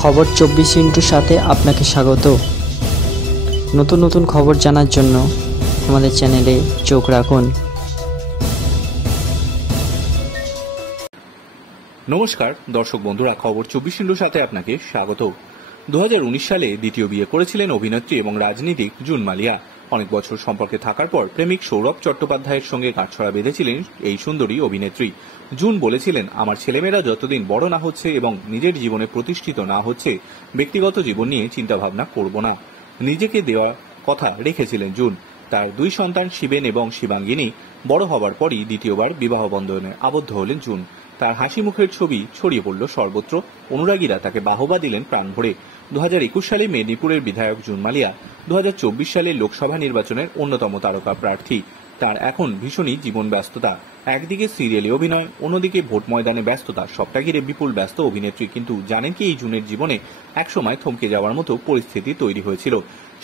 খবর 24 সাথে আপনাকে স্বাগত। নতুন নতুন খবর জানার জন্য আমাদের চ্যানেলে চোখ রাখুন। নমস্কার দর্শক বন্ধুরা, খবর 24 সাথে আপনাকে স্বাগত। 2019 সালে দ্বিতীয় বিয়ে করেছিলেন অভিনেত্রী এবং রাজনীতিক জুন মালিয়া। অনেক বছর সম্পর্কে থাকার পর প্রেমিক সৌরভ চট্টোপাধ্যায়ের সঙ্গে গাঁটছড়া বেঁধেছিলেন এই সুন্দরী অভিনেত্রী। জুন বলেছিলেন, আমার ছেলেমেয়েরা যতদিন বড় না হচ্ছে এবং নিজের জীবনে প্রতিষ্ঠিত না হচ্ছে, ব্যক্তিগত জীবন নিয়ে চিন্তাভাবনা করব না। নিজেকে দেওয়া কথা রেখেছিলেন জুন। তার দুই সন্তান শিবেন এবং শিবাঙ্গিনী বড় হবার পরই দ্বিতীয়বার বিবাহ বন্ধনে আবদ্ধ হলেন জুন। তার হাসি মুখের ছবি ছড়িয়ে পড়ল সর্বত্র। অনুরাগীরা তাকে বাহবা দিলেন প্রাণ ভরে। 2021 সালে মেদিনীপুরের বিধায়ক জুন মালিয়া 2024 সালে লোকসভা নির্বাচনের অন্যতম তারকা প্রার্থী। তার এখন ভীষণই জীবন ব্যস্ততা। একদিকে সিরিয়ালে অভিনয়, অন্যদিকে ভোট ময়দানে ব্যস্ততা, সবটা ঘিরে বিপুল ব্যস্ত অভিনেত্রী। কিন্তু জানেন কি, এই জুনের জীবনে একসময় থমকে যাওয়ার মতো পরিস্থিতি তৈরি হয়েছিল।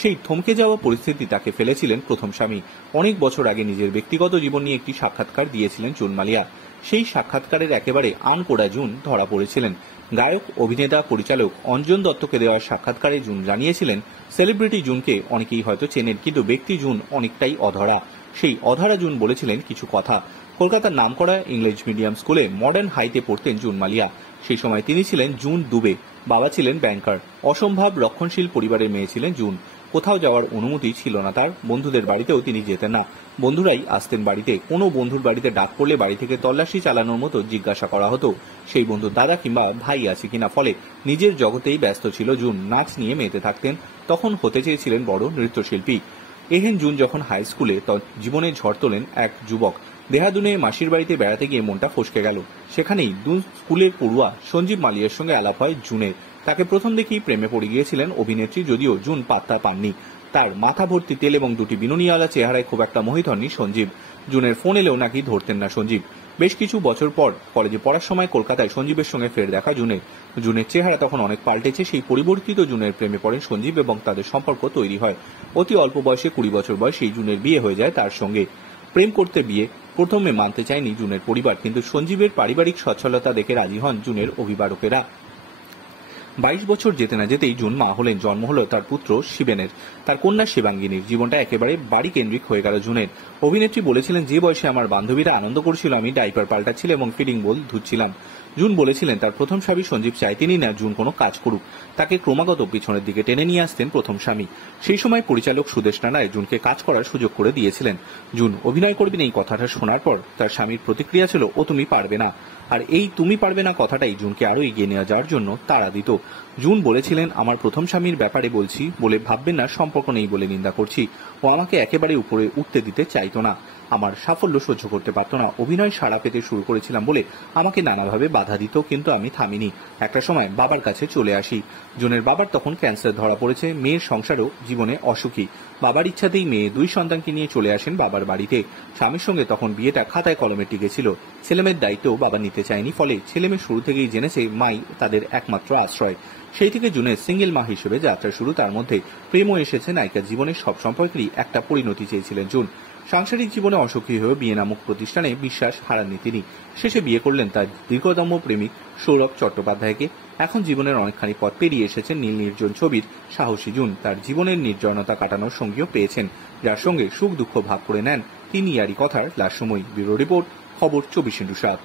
সেই থমকে যাওয়া পরিস্থিতি তাকে ফেলেছিলেন প্রথম স্বামী। অনেক বছর আগে নিজের ব্যক্তিগত জীবন নিয়ে একটি সাক্ষাৎকার দিয়েছিলেন জুন মালিয়া। সেই সাক্ষাৎকারের একেবারে আনকোড়া জুন ধরা পড়েছিলেন। গায়ক, অভিনেতা, পরিচালক অঞ্জন দত্তকে দেওয়া সাক্ষাৎকারে জুন জানিয়েছিলেন, সেলিব্রিটি জুনকে অনেকেই হয়তো চেনেন, কিন্তু ব্যক্তি জুন অনেকটাই অধরা। সেই অধরা জুন বলেছিলেন কিছু কথা। কলকাতার নামকরা ইংলিশ মিডিয়াম স্কুলে মডার্ন হাইতে পড়তেন জুন মালিয়া। সেই সময় তিনি ছিলেন জুন দুবে। বাবা ছিলেন ব্যাংকার। অসম্ভব রক্ষণশীল পরিবারের মেয়ে ছিলেন জুন। কোথাও যাওয়ার অনুমতি ছিল না তার। বন্ধুদের বাড়িতেও তিনি যেতেন না। বন্ধুরাই আসতেন বাড়িতে। কোনো বন্ধুর বাড়িতে ডাক পড়লে বাড়ি থেকে তল্লাশি চালানোর মতো জিজ্ঞাসা করা হতো সেই বন্ধুর দাদা কিংবা ভাই আছে কিনা। ফলে নিজের জগতেই ব্যস্ত ছিল জুন। নাচ নিয়ে মেতে থাকতেন। তখন হতে চেয়েছিলেন বড় নৃত্যশিল্পী। এহেন জুন যখন হাই স্কুলে, জীবনে ঝড় তোলেন এক যুবক। দেহাদুনে মাসির বাড়িতে বেড়াতে গিয়ে মনটা ফসকে গেল। সেখানেই স্কুলের পড়ুয়া সঞ্জীব মালিয়ার সঙ্গে আলাপ হয় জুনের। তাকে প্রথম দেখেই প্রেমে পড়ে গিয়েছিলেন অভিনেত্রী, যদিও জুন পাত্তা পাননি। তার মাথা ভর্তি তেল এবং দুটি বিনুনিওয়ালা চেহারায় খুব একটা মোহিত হননি সঞ্জীব। জুনের ফোন এলেও নাকি ধরতেন না সঞ্জীব। বেশ কিছু বছর পর কলেজে পড়ার সময় কলকাতায় সঞ্জীবের সঙ্গে ফের দেখা জুনের চেহারা তখন অনেক পাল্টেছে। সেই পরিবর্তিত জুনের প্রেমে পড়েন সঞ্জীব এবং তাদের সম্পর্ক তৈরি হয়। অতি অল্প বয়সে 20 বছর বয়সেই জুনের বিয়ে হয়ে যায় তার সঙ্গে। প্রেম করতে বিয়ে প্রথমে মানতে চায়নি জুনের পরিবার, কিন্তু সঞ্জীবের পারিবারিক সচ্ছলতা দেখে রাজি হন জুনের অভিভাবকেরা। 22 বছর যেতে না যেতেই জুন মা হলেন। জন্ম হলো তার পুত্র শিবেনের। তার কন্যা শিবাঙ্গিনীর। জীবনটা একেবারে বাড়ি কেন্দ্রিক হয়ে গেল জুনের। অভিনেত্রী বলেছিলেন, যে বয়সে আমার বান্ধবীরা আনন্দ করছিল, আমি ডাইপার পাল্টাচ্ছিলাম এবং ফিডিং বোল ধুচ্ছিলাম। জুন বলেছিলেন, তার প্রথম স্বামী সঞ্জীব চাইতেনই না জুন কোনো কাজ করুক। তাকে ক্রমাগত পিছনের দিকে টেনে নিয়ে আসতেন প্রথম স্বামী। সেই সময় পরিচালক সুদেশ রায় জুনকে কাজ করার সুযোগ করে দিয়েছিলেন। জুন অভিনয় করবেন এই কথাটা শোনার পর তার স্বামীর প্রতিক্রিয়া ছিল, ও তুমি পারবে না। আর এই তুমি পারবে না কথাটাই জুনকে আরো এগিয়ে নিয়ে যাওয়ার জন্য তাড়া দিত। জুন বলেছিলেন, আমার প্রথম স্বামীর ব্যাপারে বলছি বলে ভাববেন না সম্পর্ক নেই বলে নিন্দা করছি। ও আমাকে একেবারে উপরে উঠতে দিতে চাইতো না। আমার সাফল্য সহ্য করতে পারত না। অভিনয় সাড়া পেতে শুরু করেছিলাম বলে আমাকে নানাভাবে বাধা দিত, কিন্তু আমি থামিনি। একটা সময় বাবার কাছে চলে আসি। জুনের বাবার তখন ক্যান্সার ধরা পড়েছে। মেয়ের সংসারও জীবনে অসুখী। বাবার ইচ্ছাতেই মেয়ে 2 সন্তানকে নিয়ে চলে আসেন বাবার বাড়িতে। স্বামীর সঙ্গে তখন বিয়েটা খাতায় কলমে টিকেছিল। ছেলেমেয়ের দায়িত্বও বাবা নিতে চায়নি। ফলে ছেলেমেয়ে শুরু থেকেই জেনেছে মাই তাদের একমাত্র আশ্রয়। সেই থেকে জুনের সিঙ্গেল মা হিসেবে যাত্রা শুরু। তার মধ্যে প্রেমও এসেছে। নায়িকার জীবনের সব সম্পর্কেরই একটা পরিণতি চেয়েছিলেন জুন। সাংসারিক জীবনে অসুখী হয়ে বিয়ে নামক প্রতিষ্ঠানে বিশ্বাস হারাননি তিনি। শেষে বিয়ে করলেন তার দীর্ঘতম প্রেমিক সৌরভ চট্টোপাধ্যায়কে। এখন জীবনের অনেকখানি পথ পেরিয়ে এসেছেন নীল নির্জন ছবির সাহসী জুন। তার জীবনের নির্জনতা কাটানোর সঙ্গীও পেয়েছেন, যার সঙ্গে সুখ দুঃখ ভাগ করে নেন তিনি। ইয়ারই কথার লাস্ট সময়। ব্যুরো রিপোর্ট, খবর 24/7।